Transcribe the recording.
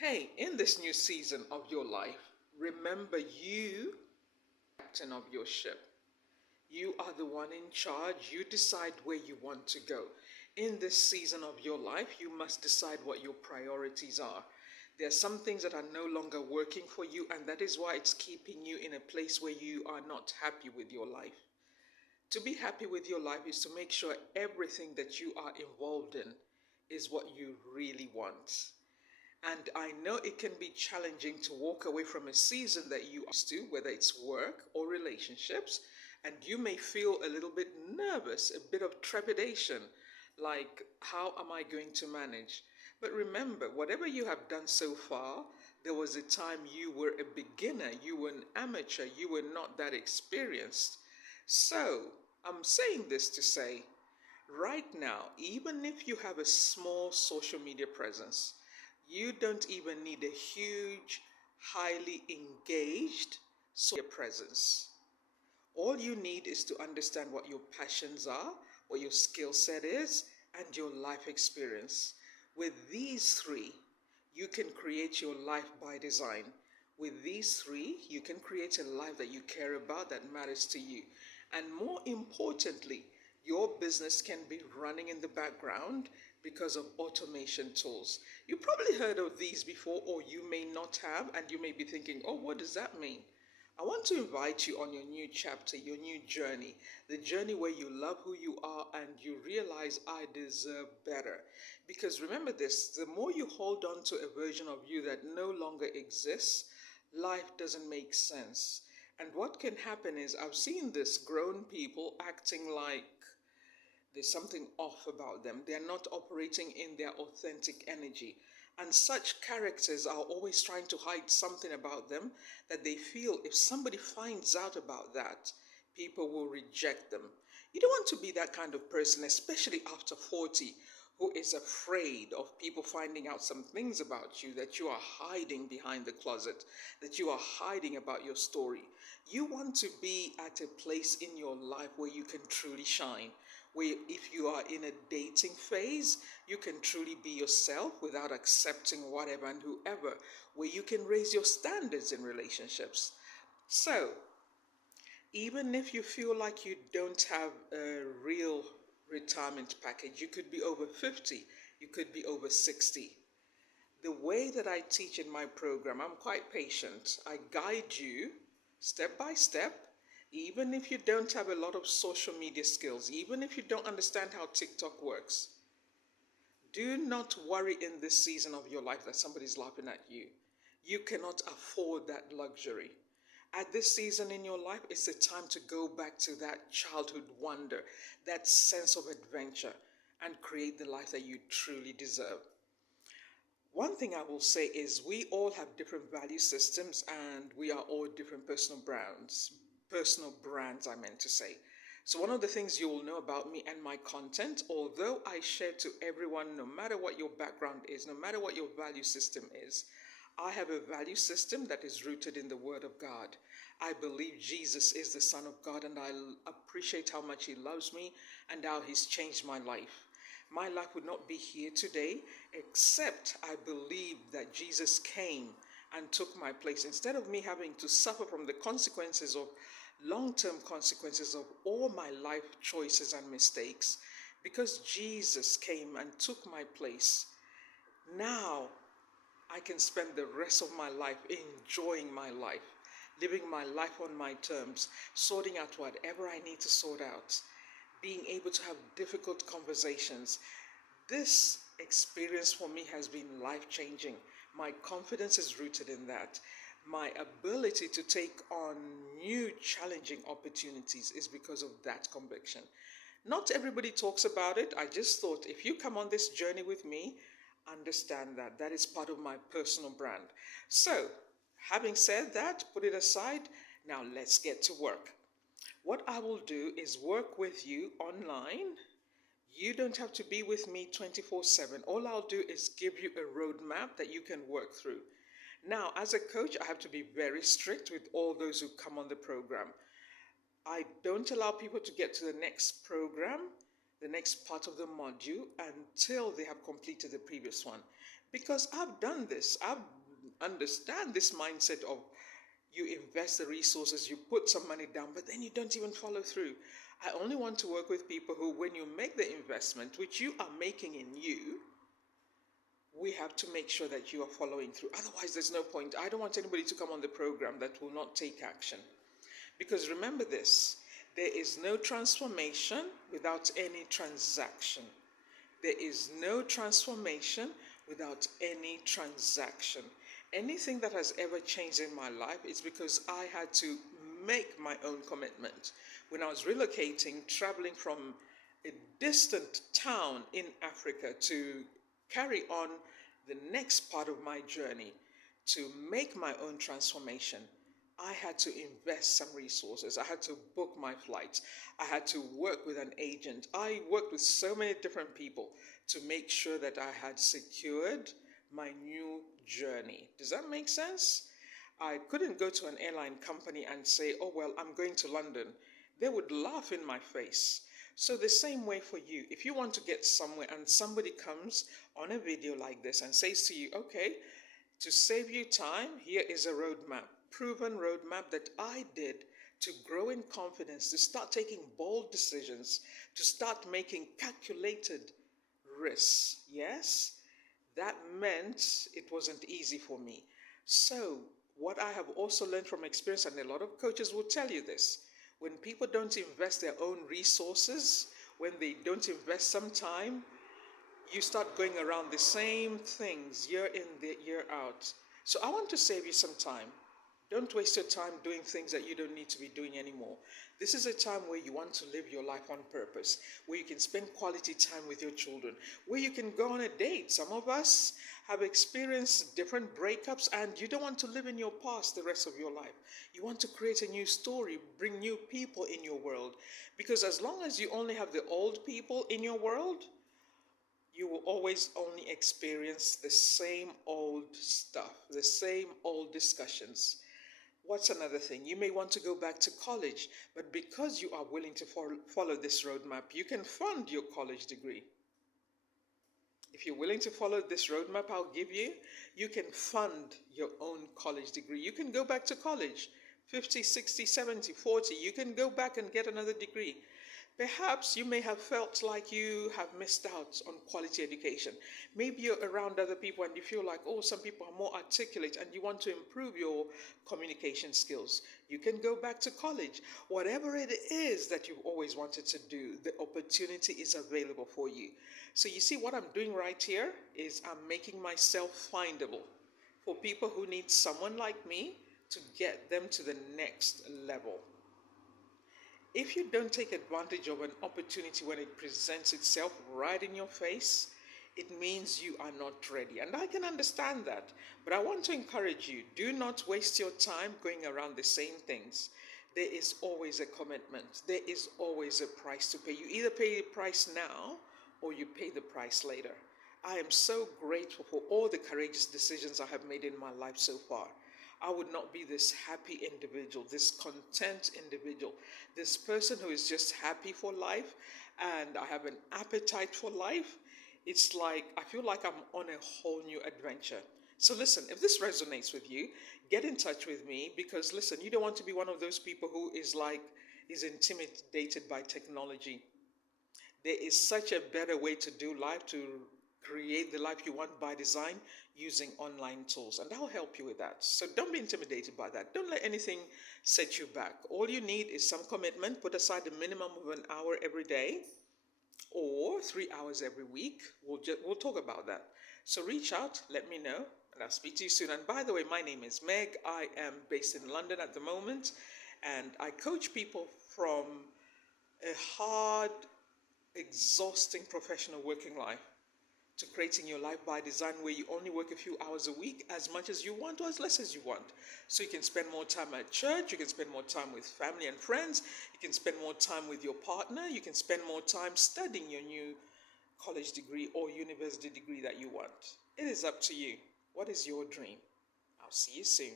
Hey, in this new season of your life, remember you captain of your ship. You are the one in charge. You decide where you want to go. In this season of your life, you must decide what your priorities are. There are some things that are no longer working for you, and that is why it's keeping you in a place where you are not happy with your life. To be happy with your life is to make sure everything that you are involved in is what you really want. And I know it can be challenging to walk away from a season that you are used to, whether it's work or relationships, and you may feel a little bit nervous, a bit of trepidation, like, how am I going to manage? But remember, whatever you have done so far, there was a time you were a beginner, you were an amateur, you were not that experienced. So, I'm saying this to say, right now, even if you have a small social media presence, you don't even need a huge, highly engaged social media presence. All you need is to understand what your passions are, what your skill set is, and your life experience. With these three, you can create your life by design. With these three, you can create a life that you care about, that matters to you. And more importantly, your business can be running in the background because of automation tools. You probably heard of these before, or you may not have, and you may be thinking, oh, what does that mean? I want to invite you on your new chapter, your new journey, the journey where you love who you are and you realize I deserve better. Because remember this, the more you hold on to a version of you that no longer exists, life doesn't make sense. And what can happen is I've seen this grown people acting like there's something off about them. They're not operating in their authentic energy. And such characters are always trying to hide something about them that they feel if somebody finds out about that, people will reject them. You don't want to be that kind of person, especially after 40, who is afraid of people finding out some things about you that you are hiding behind the closet, that you are hiding about your story. You want to be at a place in your life where you can truly shine, where if you are in a dating phase, you can truly be yourself without accepting whatever and whoever, where you can raise your standards in relationships. So, even if you feel like you don't have a real retirement package, you could be over 50, you could be over 60. The way that I teach in my program, I'm quite patient. I guide you step by step, even if you don't have a lot of social media skills, even if you don't understand how TikTok works. Do not worry in this season of your life that somebody's laughing at you. You cannot afford that luxury. At this season in your life, it's the time to go back to that childhood wonder, that sense of adventure, and create the life that you truly deserve. One thing I will say is we all have different value systems and we are all different personal brands. Personal brands, I meant to say. So, one of the things you will know about me and my content, although I share to everyone, no matter what your background is, no matter what your value system is, I have a value system that is rooted in the Word of God. I believe Jesus is the Son of God, and I appreciate how much He loves me and how He's changed my life. My life would not be here today except I believe that Jesus came and took my place. Instead of me having to suffer from the consequences of long-term consequences of all my life choices and mistakes, because Jesus came and took my place, now I can spend the rest of my life enjoying my life, living my life on my terms, sorting out whatever I need to sort out, being able to have difficult conversations. This experience for me has been life changing. My confidence is rooted in that. My ability to take on new challenging opportunities is because of that conviction. Not everybody talks about it. I just thought if you come on this journey with me, understand that that is part of my personal brand. So, having said that, put it aside. Now let's get to work. What I will do is work with you online. You don't have to be with me 24/7. All I'll do is give you a roadmap that you can work through. Now, as a coach, I have to be very strict with all those who come on the program. I don't allow people to get to the next program, the next part of the module, until they have completed the previous one. because I've done this. I understand this mindset of you invest the resources, you put some money down, but then you don't even follow through. I only want to work with people who, when you make the investment, which you are making in you, we have to make sure that you are following through. Otherwise, there's no point. I don't want anybody to come on the program that will not take action. Because remember this, there is no transformation without any transaction. There is no transformation without any transaction. Anything that has ever changed in my life is because I had to make my own commitment. When I was relocating, traveling from a distant town in Africa to carry on the next part of my journey, to make my own transformation, I had to invest some resources. I had to book my flights. I had to work with an agent. I worked with so many different people to make sure that I had secured my new journey. Does that make sense? I couldn't go to an airline company and say, oh, well, I'm going to London. They would laugh in my face. So the same way for you, if you want to get somewhere and somebody comes on a video like this and says to you, okay, to save you time, here is a roadmap, proven roadmap that I did to grow in confidence, to start taking bold decisions, to start making calculated risks. Yes, that meant it wasn't easy for me. So what I have also learned from experience, and a lot of coaches will tell you this, when people don't invest their own resources, when they don't invest some time, you start going around the same things year in, year out. So I want to save you some time. Don't waste your time doing things that you don't need to be doing anymore. This is a time where you want to live your life on purpose, where you can spend quality time with your children, where you can go on a date. Some of us have experienced different breakups and you don't want to live in your past the rest of your life. You want to create a new story, bring new people in your world. Because as long as you only have the old people in your world, you will always only experience the same old stuff, the same old discussions. What's another thing? You may want to go back to college, but because you are willing to follow this roadmap, you can fund your college degree. If you're willing to follow this roadmap I'll give you, you can fund your own college degree. You can go back to college, 50, 60, 70, 40. You can go back and get another degree. Perhaps you may have felt like you have missed out on quality education. Maybe you're around other people and you feel like, oh, some people are more articulate and you want to improve your communication skills. You can go back to college. Whatever it is that you've always wanted to do, the opportunity is available for you. So you see what I'm doing right here is I'm making myself findable for people who need someone like me to get them to the next level. If you don't take advantage of an opportunity when it presents itself right in your face, it means you are not ready. And I can understand that. But I want to encourage you, do not waste your time going around the same things. There is always a commitment. There is always a price to pay. You either pay the price now or you pay the price later. I am so grateful for all the courageous decisions I have made in my life so far. I would not be this happy individual, this content individual, this person who is just happy for life and I have an appetite for life. It's like, I feel like I'm on a whole new adventure. So listen, if this resonates with you, get in touch with me because listen, you don't want to be one of those people who is intimidated by technology. There is such a better way to do life, to create the life you want by design using online tools. And I'll help you with that. So don't be intimidated by that. Don't let anything set you back. All you need is some commitment. Put aside a minimum of an hour every day or 3 hours every week. We'll talk about that. So reach out, let me know, and I'll speak to you soon. And by the way, my name is Meg. I am based in London at the moment, and I coach people from a hard, exhausting professional working life to creating your life by design where you only work a few hours a week, as much as you want or as less as you want. So you can spend more time at church, you can spend more time with family and friends, you can spend more time with your partner, you can spend more time studying your new college degree or university degree that you want. It is up to you. What is your dream? I'll see you soon.